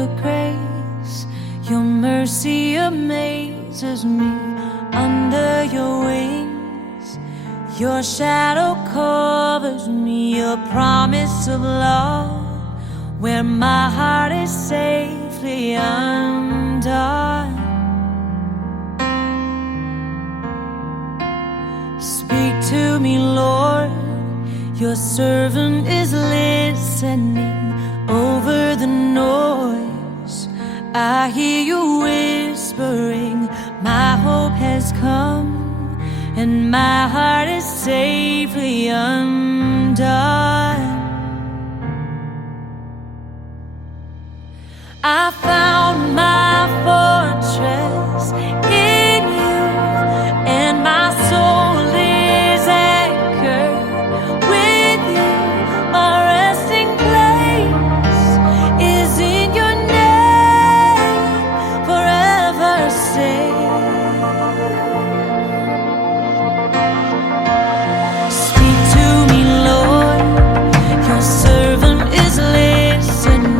your grace. Your mercy amazes me. Under your wings, your shadow covers me. Your promise of love, where my heart is safely undone. Speak to me, Lord, your servant is listening. Over the noise, I hear you whispering. My hope has come, and my heart is safely undone. I found my fortress in you, and my soul is anchored with you. My resting place is in your name, forever safe. Speak to me, Lord, your servant is listening.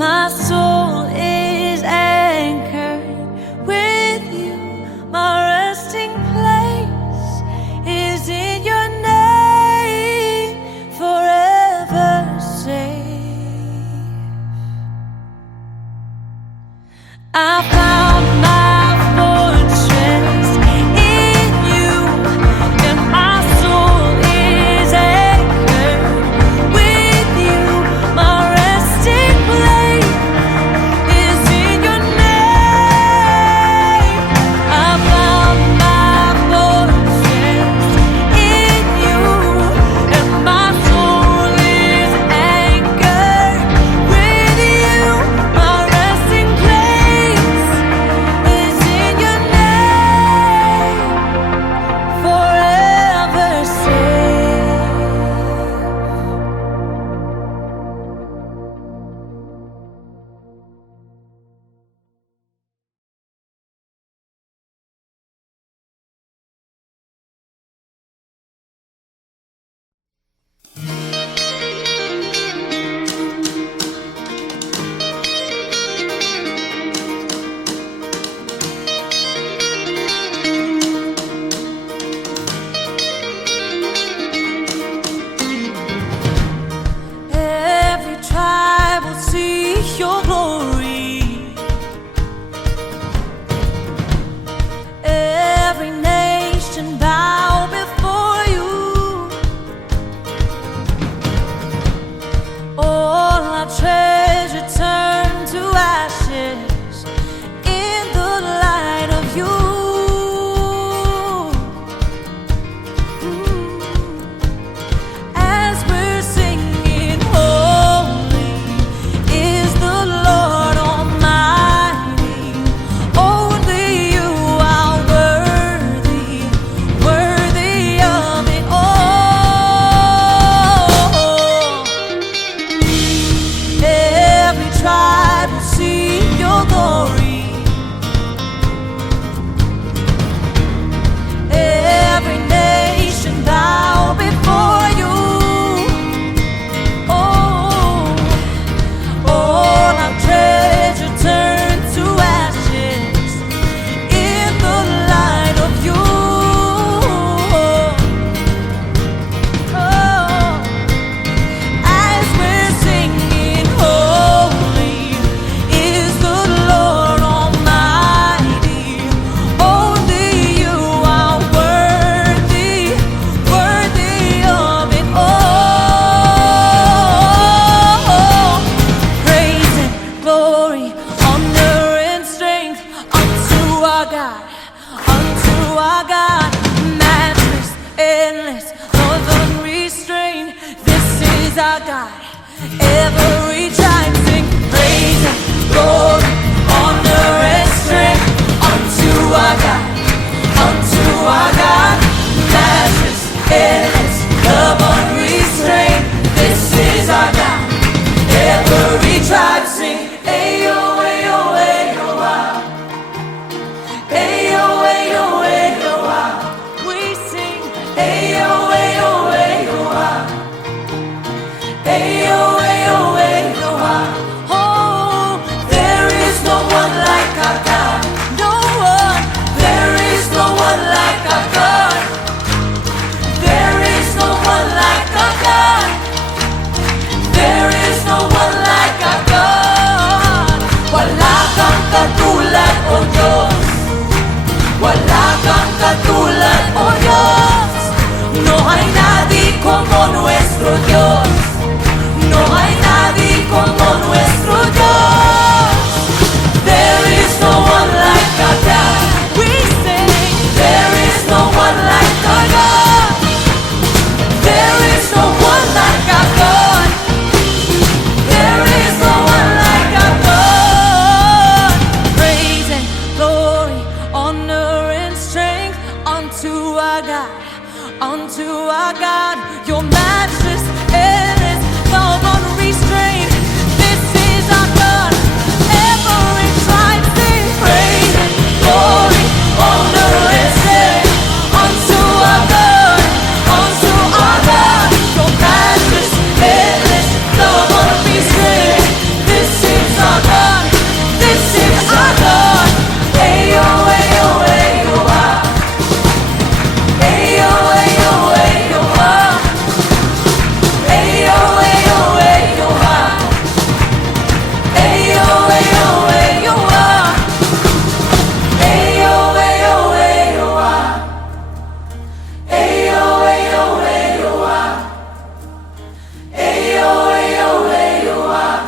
My soul is anchored with you. My resting place is in your name, forever safe. I found my fortress in you, and my soul is anchored with you. My resting place is in your name. I found my fortress in you, and my soul is anchored with you. My resting place our God. Every tribe sing praise and glory, honor and strength unto our God, unto our God. Matchless, endless, love unrestrained. This is our God. Every tribe sing, ayo, ayo, ayo, ah. Ayo, ayo, ayo, ah. We sing, ayo, ayo, ayo, ah. Ayo, ayo, ayo, ah. Oh, there is no one like our God. No one. There is no one like our God. There is no one like our God. There is no one like our God. Wala kang katulad, O Diyos. Wala kang katulad, O Diyos. No hay nadie como nuestro Dios. No hay nadie como nuestro Dios. There is no one like our God. We sing, there is no one like our God. There is no one like our God. There is no one like our God. Praise and glory, honor and strength unto our God, unto our God. Your matchless, endless, love unrestrained. This is our God. Every tribe sing praise and glory, honor and strength unto our God, unto our God. Your matchless, endless, love unrestrained. This is our God. This is our God. Ayo, ayo, ayo, ah. Ayo, ayo, ayo, ah. Ayo, ayo, ayo, ah. Ayo, ayo, ayo, ah. Ayo, ayo, ayo, ah. Ayo, ayo, ayo, ah. Ayo, ayo, ayo, ah.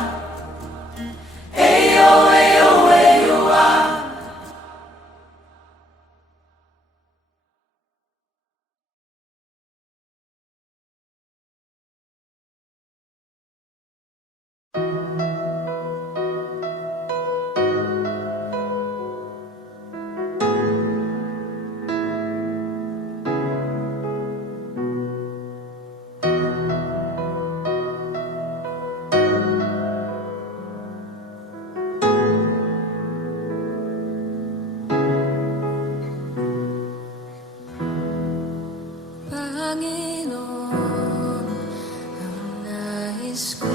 Ayo, ayo, ayo, ah. Panginoon, ang nais ko,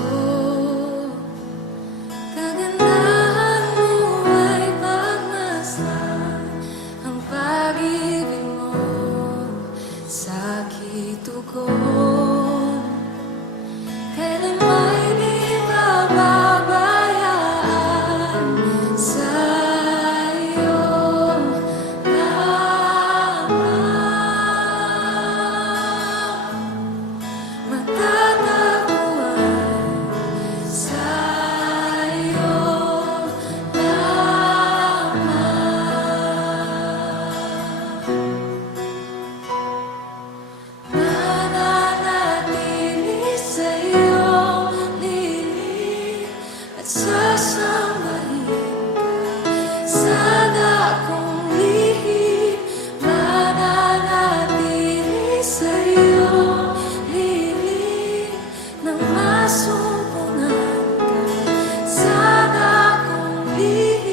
kagandahan mo ay pagmasdan, ang pag-ibig mo sa kitugon. Kailan may di pababayaan sa iyong matatagpuan sa iyong mananatili sa iyong lilim at sasambahin ka sa dakong lihim. Mananatili sa iyong lilim nang masumpungan ka sa dakong lihim.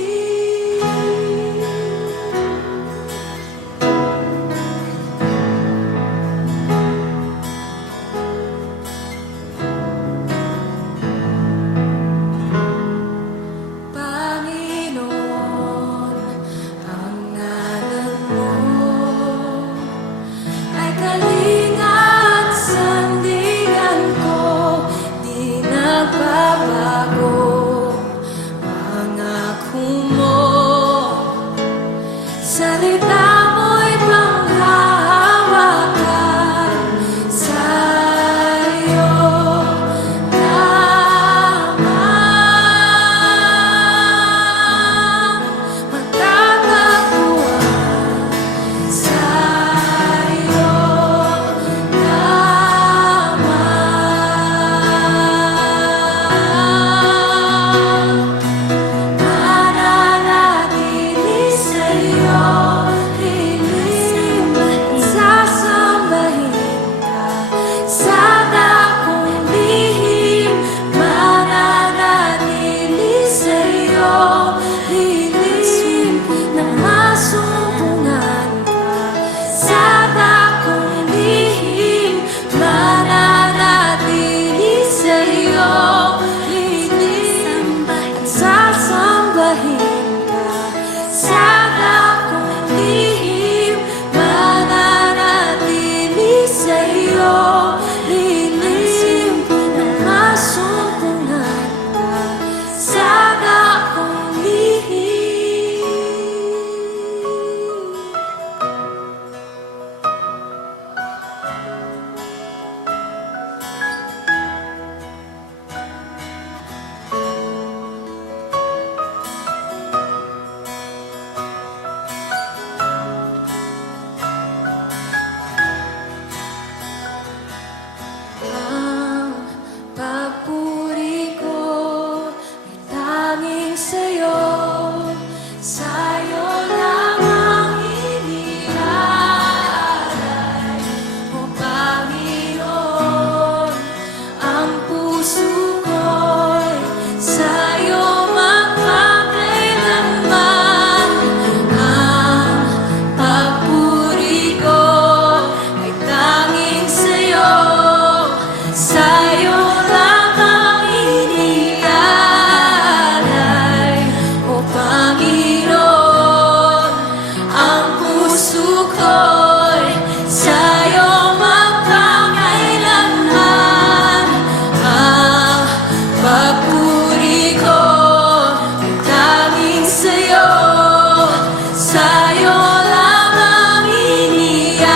sa'yo, sa'yo lamang iniaalay, O Panginoon, ang puso ko'y sa'yo magpakailanman. Ang papuri ko ay tanging sa'yo, sa'yo lamang iniaalay, O Panginoon, ang puso ko'y sa'yo magpakailanman. Ang papuri ko ay tanging sa'yo, sa'yo lamang iniaalay,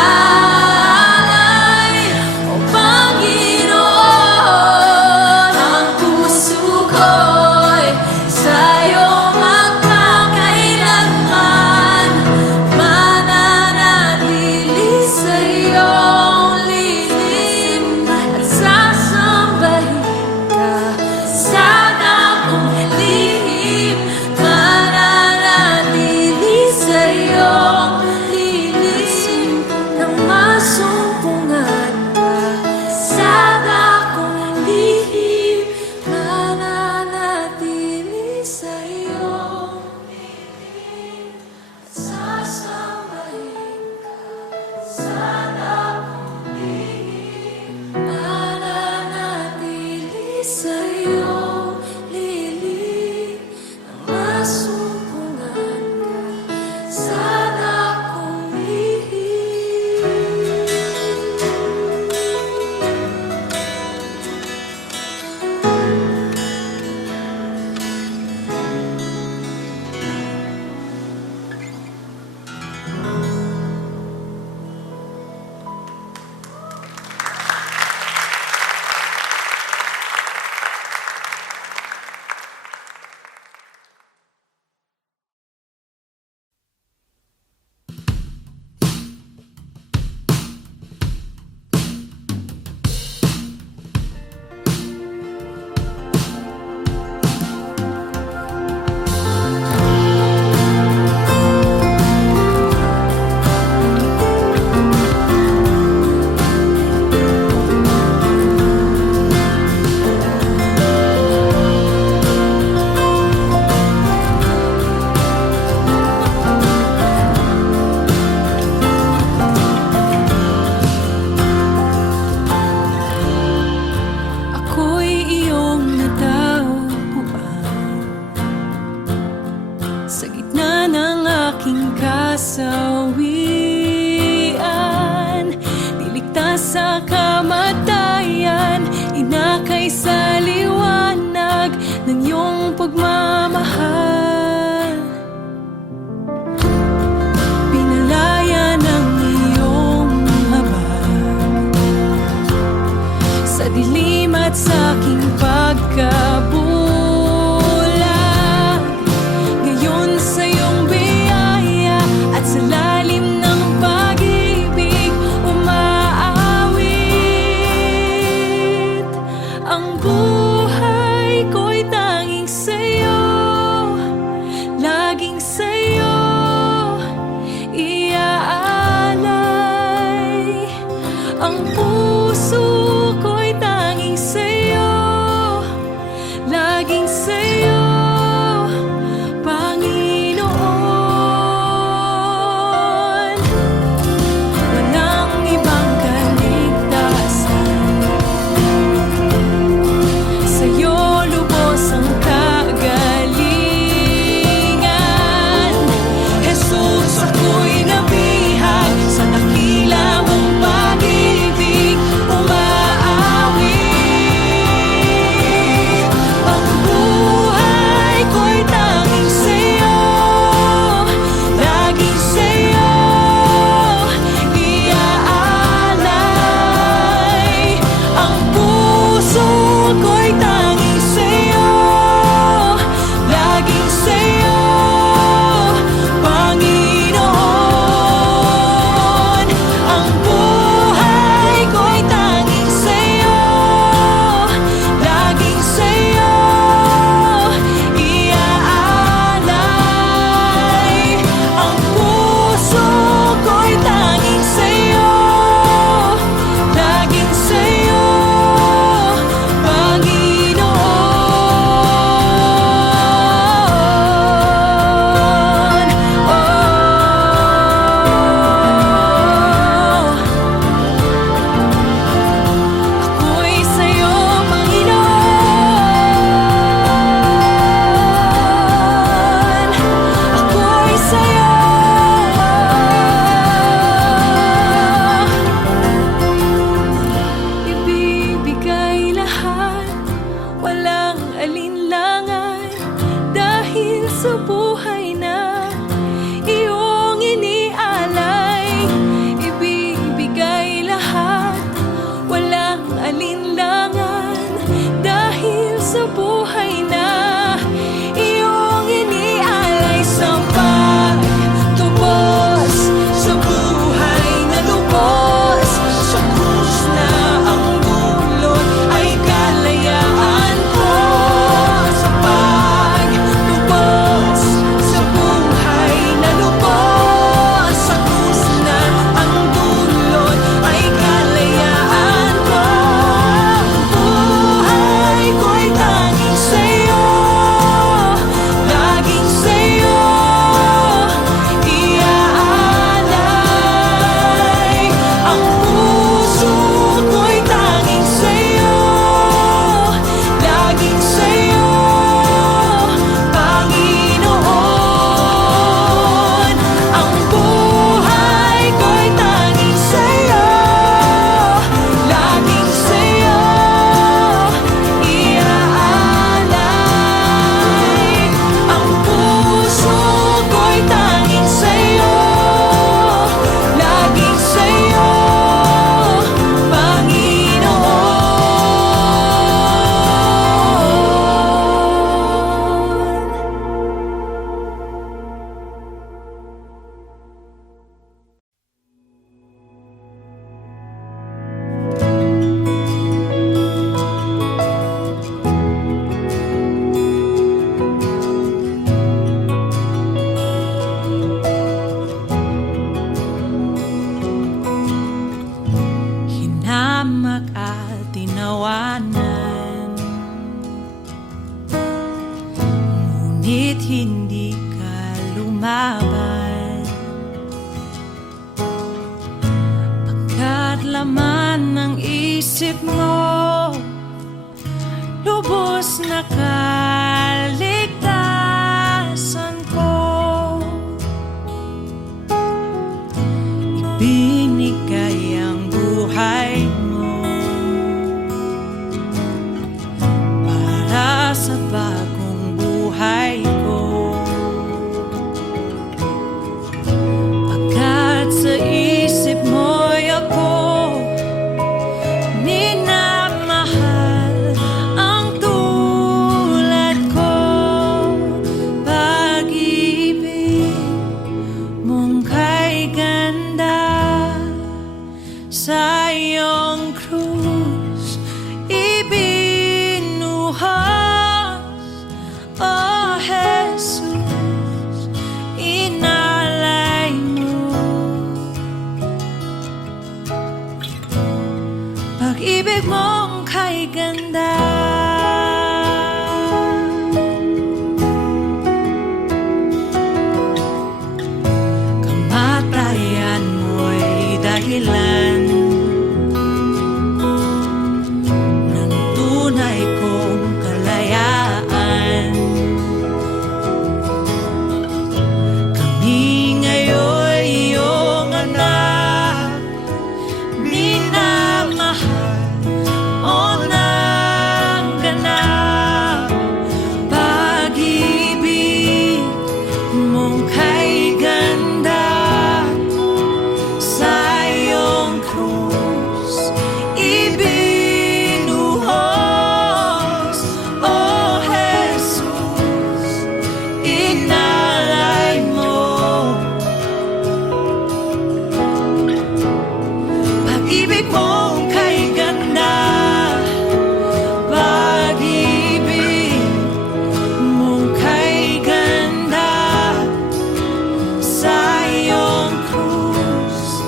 O Panginoon, ang puso ko'y sa'yo magpakailanman. Mananatili sa iyong lilim at sasambahin ka sa dakong lihim. Mananatili sa iyong lilim nang masumpungan ka sa dakong lihim. Mananatili sa iyong lilim at sasambahin ka sa dakong lihim. Mananatili sa iyong lilim nang masumpungan ka sa dakong lihim. Ako'y iyong natagpuan sa gitna ng aking kasawian. Niligtas sa kamatayan, inakay sa liwanag ng iyong pagmamahal. Pinalaya ng iyong habag sa dilim at sa aking pagkabulag. Ngayon sa iyong biyaya at sa lalim ng pag-ibig umaawit. Ang buhay ko'y tanging sa'yo, ngunit hindi ka lumaban, pagkat laman ng isip mo lubos na kaligtasan ko. Ibinigay ang buhay mo para sa bagong buhay ko, pagkat sa isip mo'y ako minamahal ang tulad ko. Pag-ibig mong kay ganda sa iyong krus ibinuhos, oh Jesus, inalay mo. Pag-ibig mong kay ganda, kamatayan mo'y dahilan ng tunay kong kalayaan. Kami ngayon iyong anak, minamahal o ng ganap. Pag-ibig mong kay ganda sa iyong krus ibinuhos, oh Jesus, inalay mo. Pag-ibig mong kay ganda, pag-ibig mong kay ganda sa iyong krus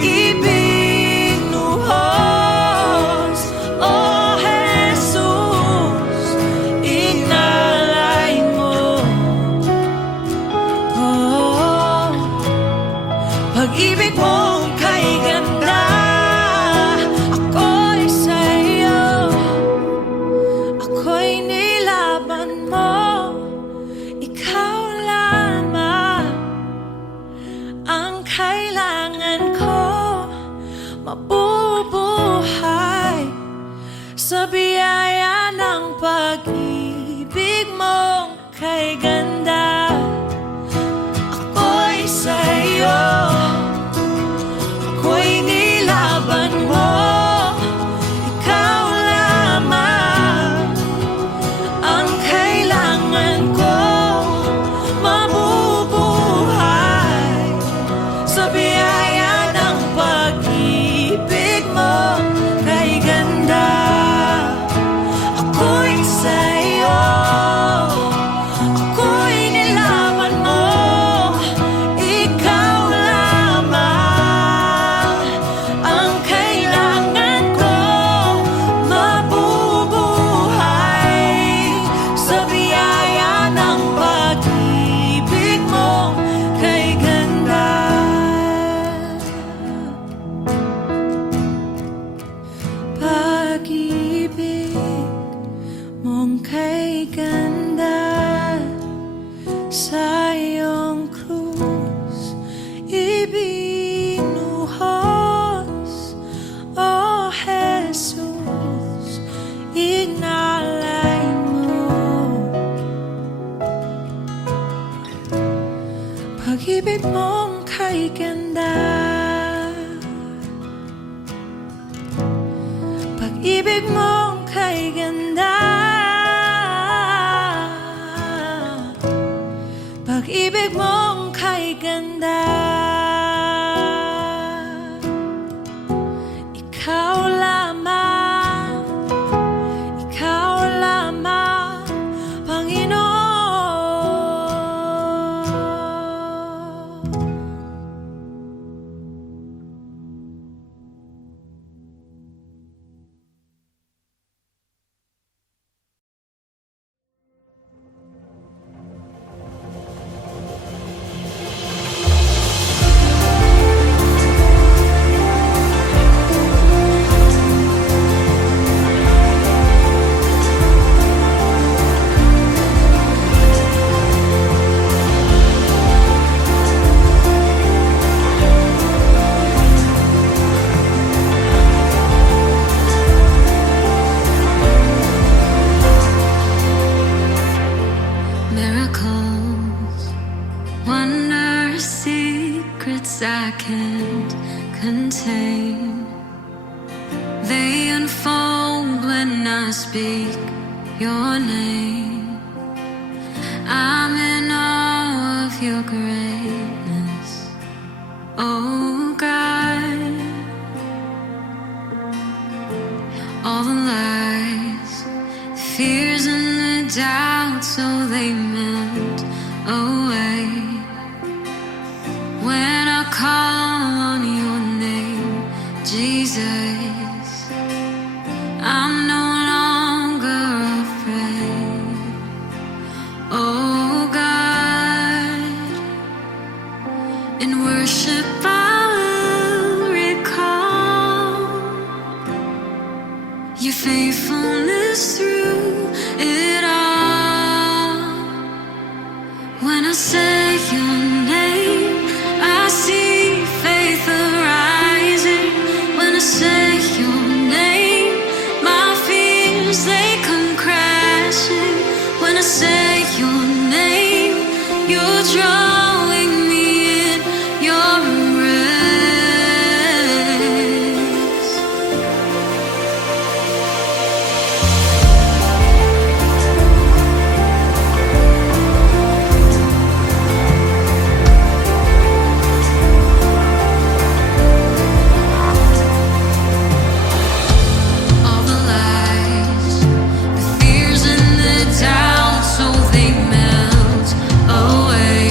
ibinuhos, oh Jesus, inalay mo. Oh, pag-ibig mong kay ganda, ako'y sa'yo, ako'y nilaban mo. Ikaw lamang ang kailangan ko, mabubuhay sa biyaya ng pag-ibig mong kay ganda. Ako'y sa'yo, ako'y nilaban mo. Ikaw lamang ang kailangan ko, mabubuhay sa biyaya ng pag-ibig mo kay ganda. Ako'y sa'yo, ako'y nilaban mo. Ikaw lamang ang kailangan ko, mabubuhay sa biyaya ng pag-ibig mo kay ganda. Pag-ibig mong kay ganda sa iyong krus ibinuhos, oh Jesus, inalay mo. Pag-ibig mong kay ganda, pag-ibig mong kay ganda, pag-ibig mong kay ganda. Ikaw lamang, ikaw lamang, Panginoon. Miracles, wonders, secrets I can't contain. They unfold when I speak your name. I'm in awe of your greatness, oh God. All the lies, the fears and the doubts, so they melt away when I call on your name, Jesus. I'm no longer afraid, oh God. In worship I will recall your faithfulness through it all. When I say your name, I see faith arising. When I say your name, my fears, they come crashing. When I say your name, you're drawing me in your embrace. All the lies, the fears and the doubts, so they melt away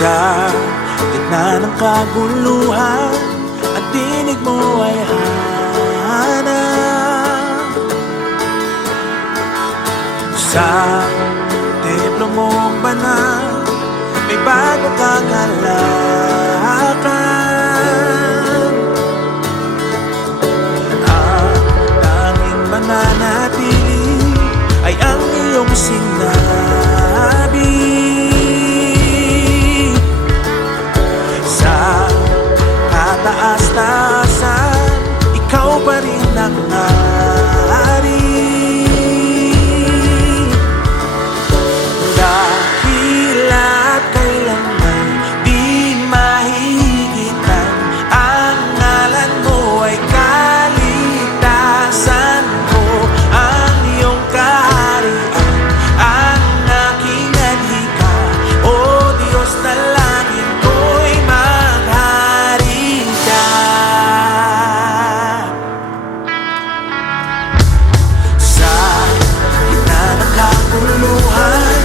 Sa gitna ng kaguluhan, ang tinig mo ay hanap. Sa templo mong banal, may bago kang halakan. Ang tanging mananatili ay ang iyong sinabi. Sa kataas-taasan, ikaw pa rin ang hari. Dakila't kailanman di mahihigitan, ang ngalan mo ay kaligtasan ko. Ang iyong kaharian ang aking adhika, o Diyos na langit ko'y maghari ka. Sa gitna ng kaguluhan,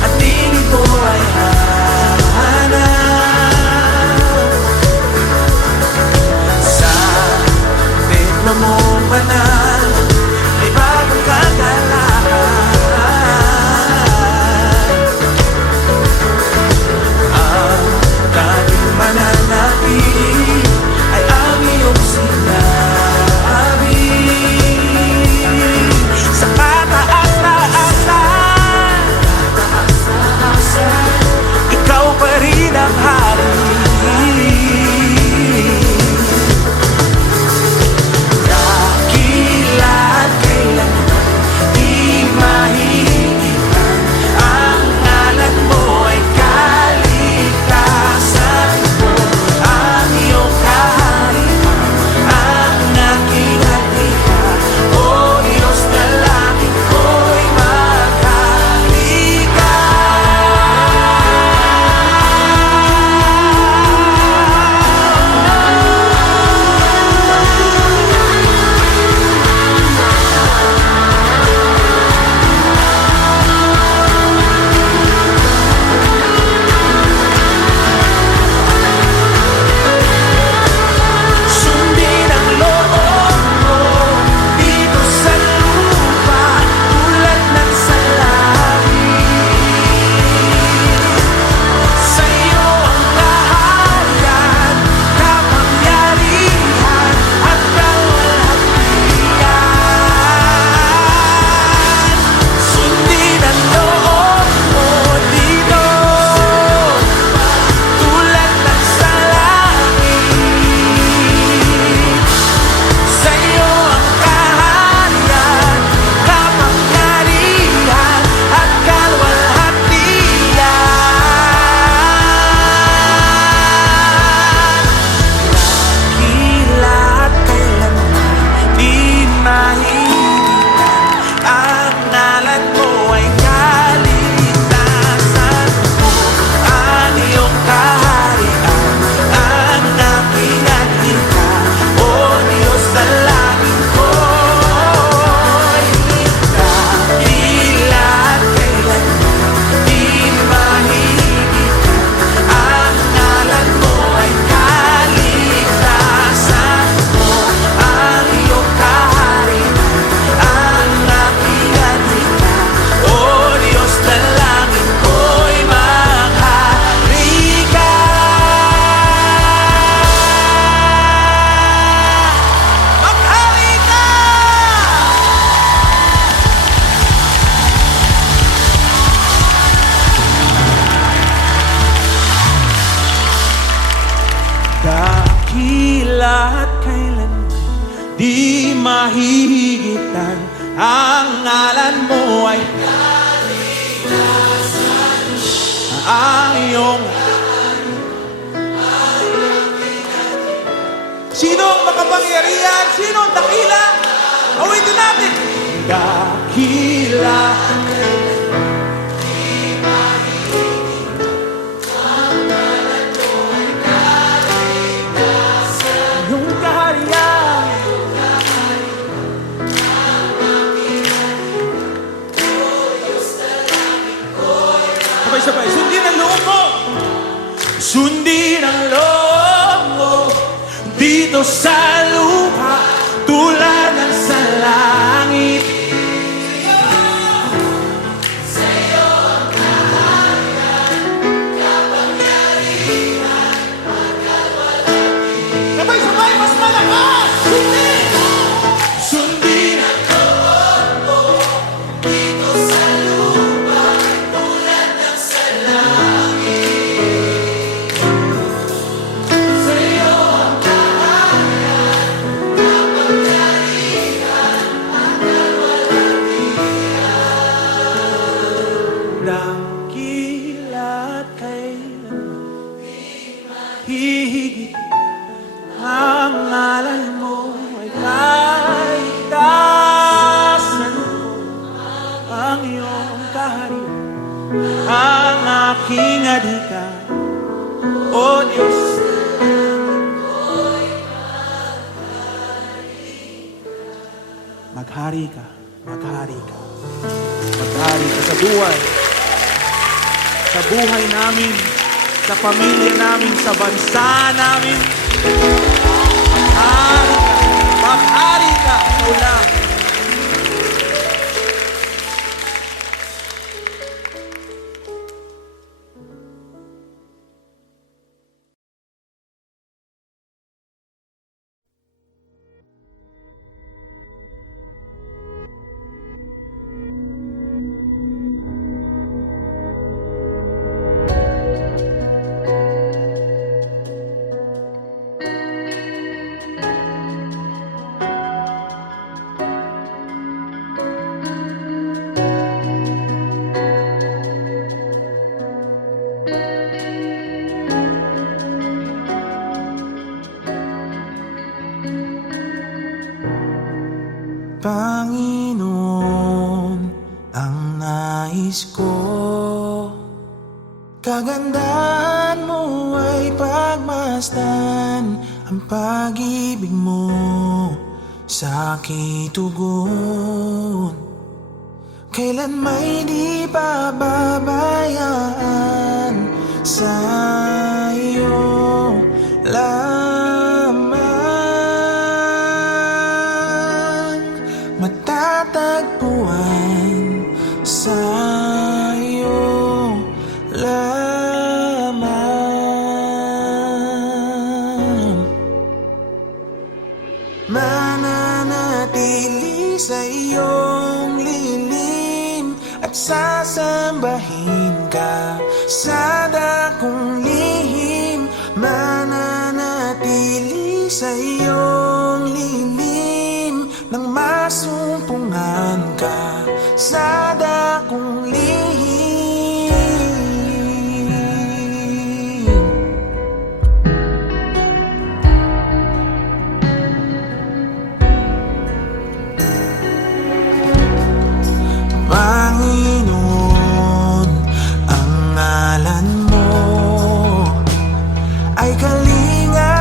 ang tinig mo ay hanap. Sa templo mong banal, may bagong kagalakan. Ang tanging mananatili ay ang iyong sinabi. Sa kataas-taasan, ikaw pa rin ang hari. Dakila't kailanman di mahihigitan, ang ngalan mo ay kaligtasan ko. Ang iyong kaharian ang aking adhika, o Diyos na langit ko'y maghari ka. Sundin ang loob mo dito sa lupa, tulad ng sa langit. Sa'yo ang kaharian, kapangyarihan at kalwalhatian. Sundin ang loob mo dito, tulad ng sa langit. Sa'yo ang kaharian, kapangyarihan at kalwalhatian. Dakila't kailanman di mahihigitan, ang ngalan mo ay kaligtasan ko. Ang iyong kaharian ang aking adhika, o Diyos na langit ko'y dakila't kailanman di mahihigitan, ang ngalan mo ay kaligtasan ko. Ang iyong kaharian ang aking adhika, o Diyos na langit ko'y maghari ka. Maghari ka! Dakila't kailanman di mahihigitan, ang ngalan mo ay ang iyong. Sino ang makapangyarihan? Sino ang dakila? Awitin natin. Dakila. Yung kaharian. Sabay-sabay. Sundin ang loob mo. Sundin ang loob mo dito sa lupa tulad ng sa langit. Sabay-sabay, mas malakas! Sundin! Sundin ang loob mo dito sa lupa tulad ng sa langit. Sa'yo ang kaharian, kapangyarihan, hanggang walang hiyang. Dakila't kailanman hihigit ang ngalan mo ay kaligtasan ko, ang iyong kaharian, ang aking adhika, O Diyos. Maghari ka, maghari ka, maghari ka sa buhay namin, sa pamilya namin, sa bansa namin. Maghari ka, ikaw lang. Panginoon, ang nais ko, kagandahan mo ay pagmasdan ang pag-ibig mo sa aking tugon. Kailan may di pababayaan sa iyo lamang. Matatagpuan sa iyo lamang. Mananatili sa iyong lilim at sasambahin ka sa dakong lihim. Mananatili sa iyong lilim nang masumpungan ka sa dakong lihim. Panginoon, ang ngalan mo ay kalinga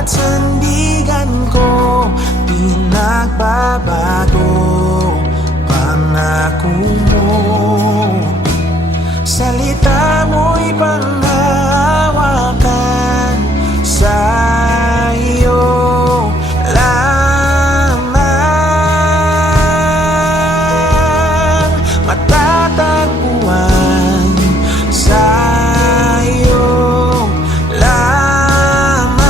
at sandigan ko. Pinagbabago pangako mo, salita mo'y panghawakan sa iyo lamang. Matatagpuan sa iyo lamang.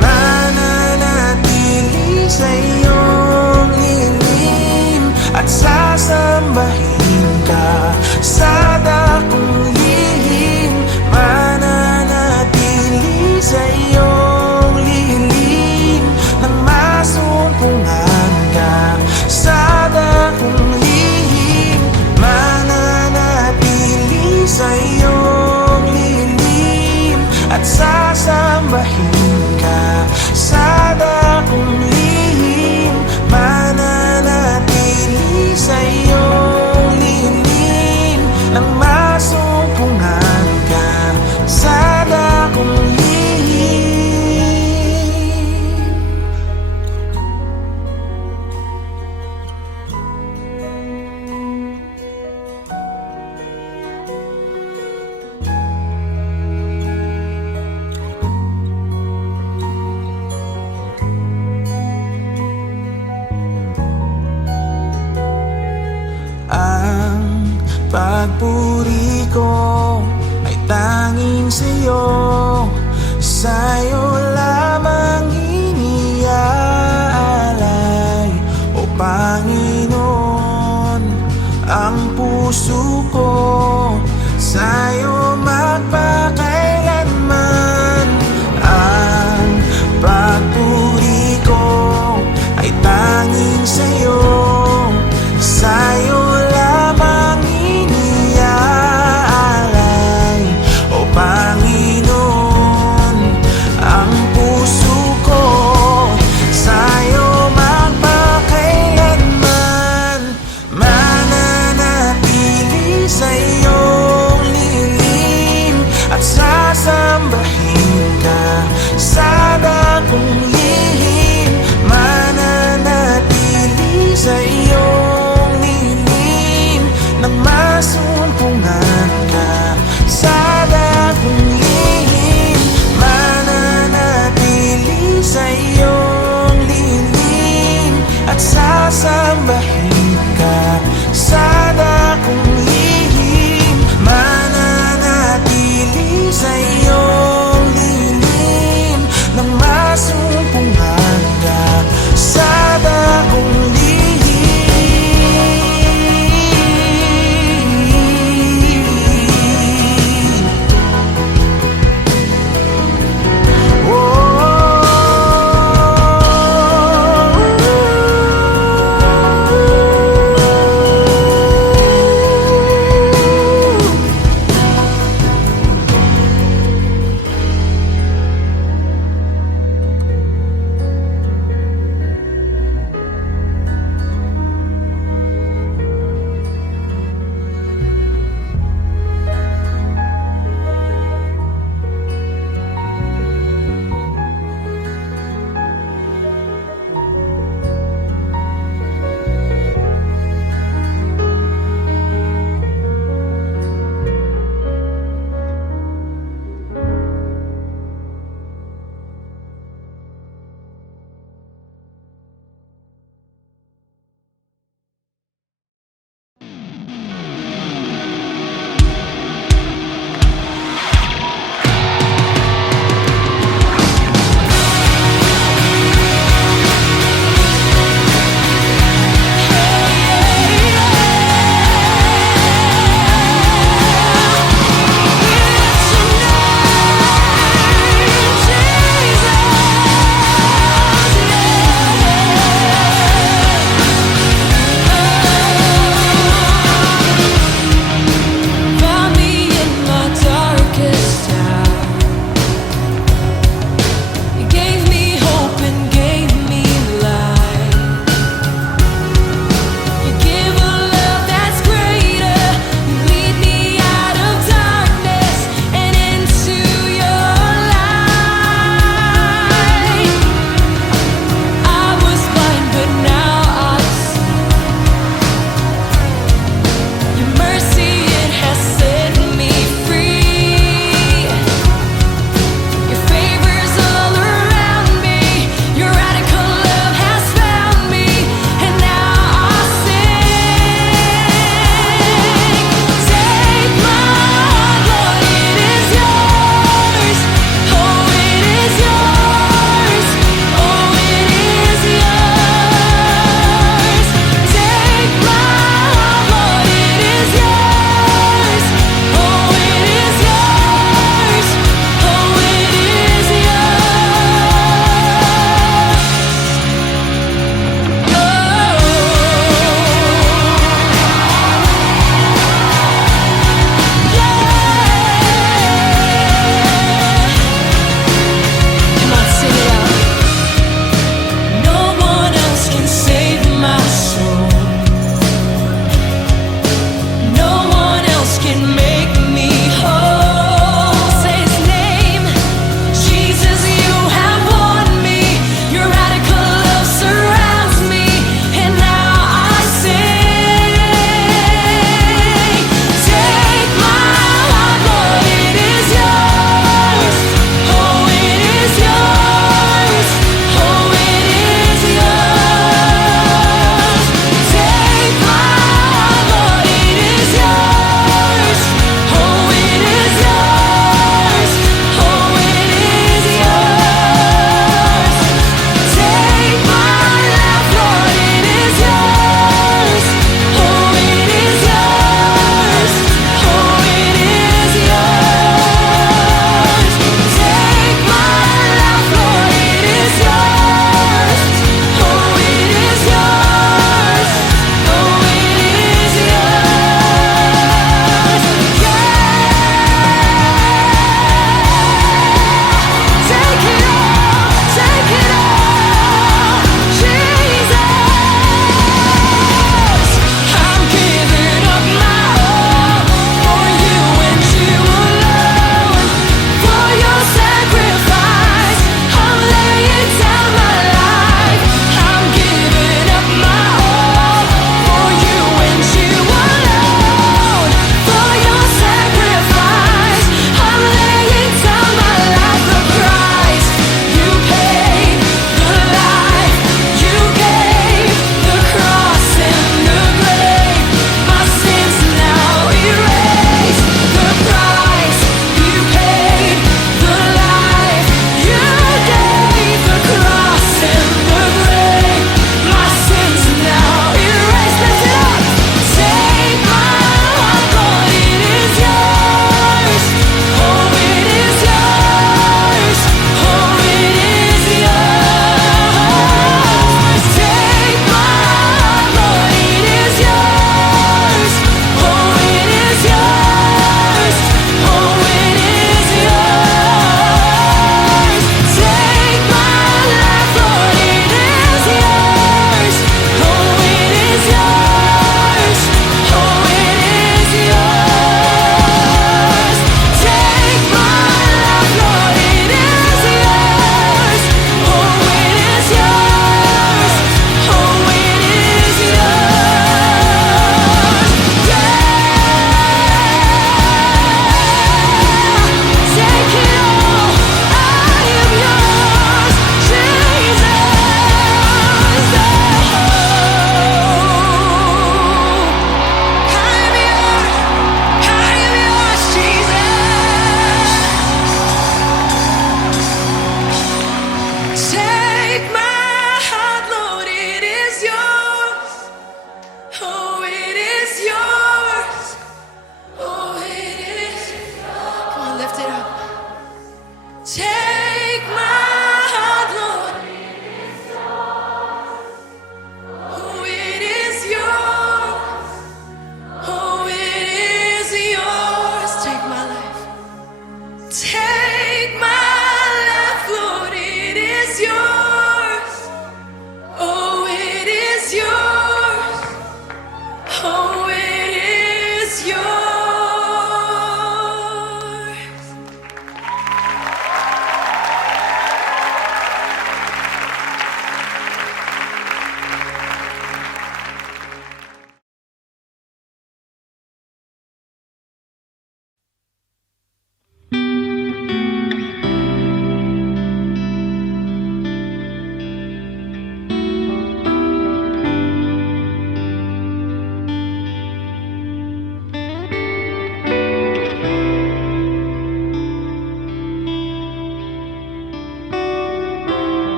Mananatili sa iyong lilim at sasambahin ka sa dakong lihim. Mananatili sa iyong lilim nang masumpungan ka sa dakong lihim. Mananatili sa iyong lilim at sasambahin ka sa dakong lihim. Mananatili sa iyong lilim pagpuri ko ay tanging sa'yo, sa'yo lamang iniaalay, o Panginoon, ang puso ko sa'yo magpakailanman. Ang pagpuri ko ay tanging sa'yo, sa'yo lamang iniaalay, o Panginoon, ang puso ko sa'yo magpakailanman. Mananatili sa iyong lilim at sasambahin ka sa dakong lihim. Mananatili sa iyong lilim nang masumpungan ka sa dakong lihim. Mananatili sa iyong lilim at sasambahin ka sa dakong lihim. Mananatili sa iyong lilim nang masumpungan ka sa dakong lihim. Oh,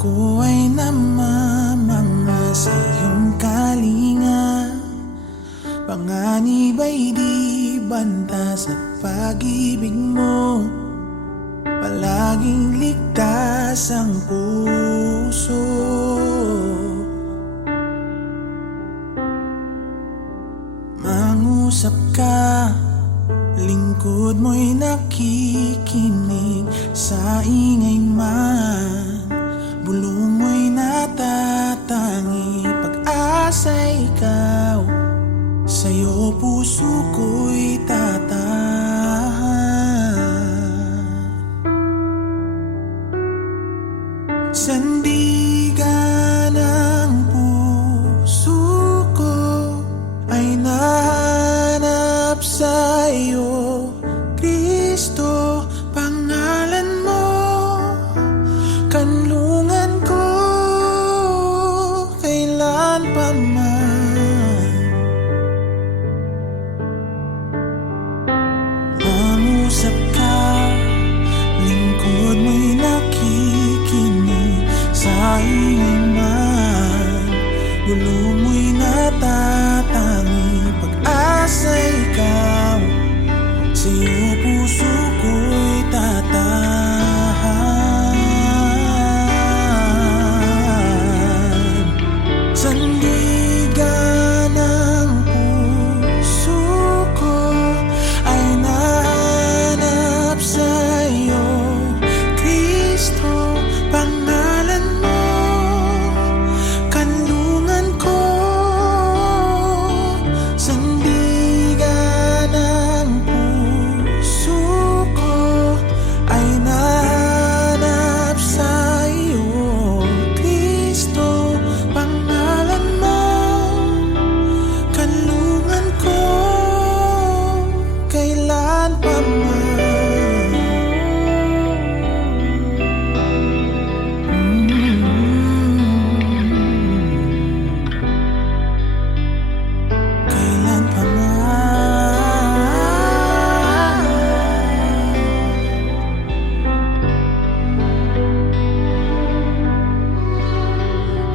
Ako ay namamanga sa iyong kalinga. Panganib ay di bantas at pag-ibig mo palaging ligtas ang puso. Mangusap ka, lingkod mo'y nakikinig. Sa ingay man, bulong mo'y natatangi. Pag-asa'y ikaw, sa'yo puso ko'y tatahan. Sandigan ng puso ko ay nahanap sa'yo, Kristo, pangalan mo, kanlungan ko, kailan pa man. Mangusap ka, lingkod mo'y nakikinig. Sa ingay man, bulong mo'y natatangi. Pag-asa'y ikaw, sa'yo puso ko'y tatahan. Sandigan ng puso ko ay nahanap sa'yo, Kristo, pangalan mo, kanlungan ko. Sandigan ng puso ko ay nahanap sa'yo, Kristo, pangalan mo, kanlungan ko, kailan pa man. Kailan pa man.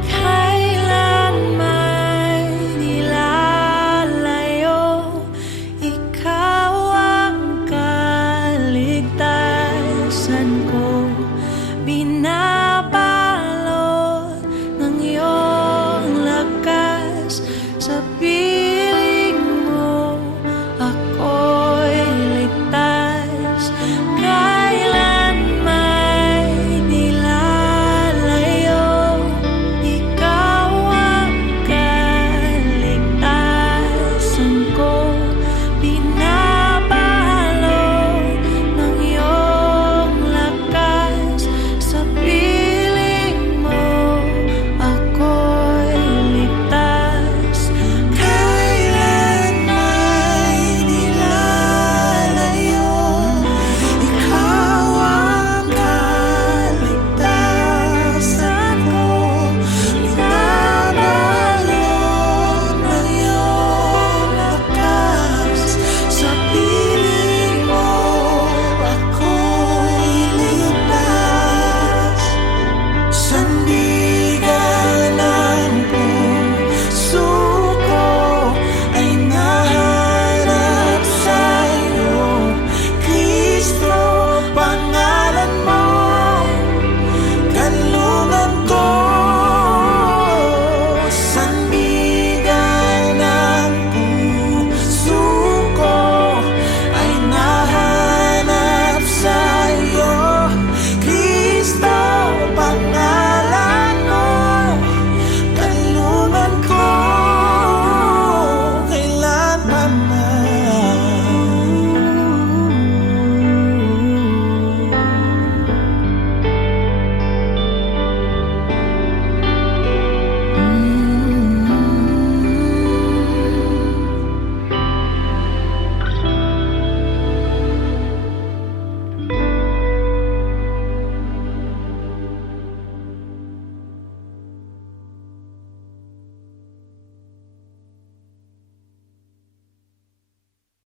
Kailan may nilalayo, ikaw ang kaligtasan ko.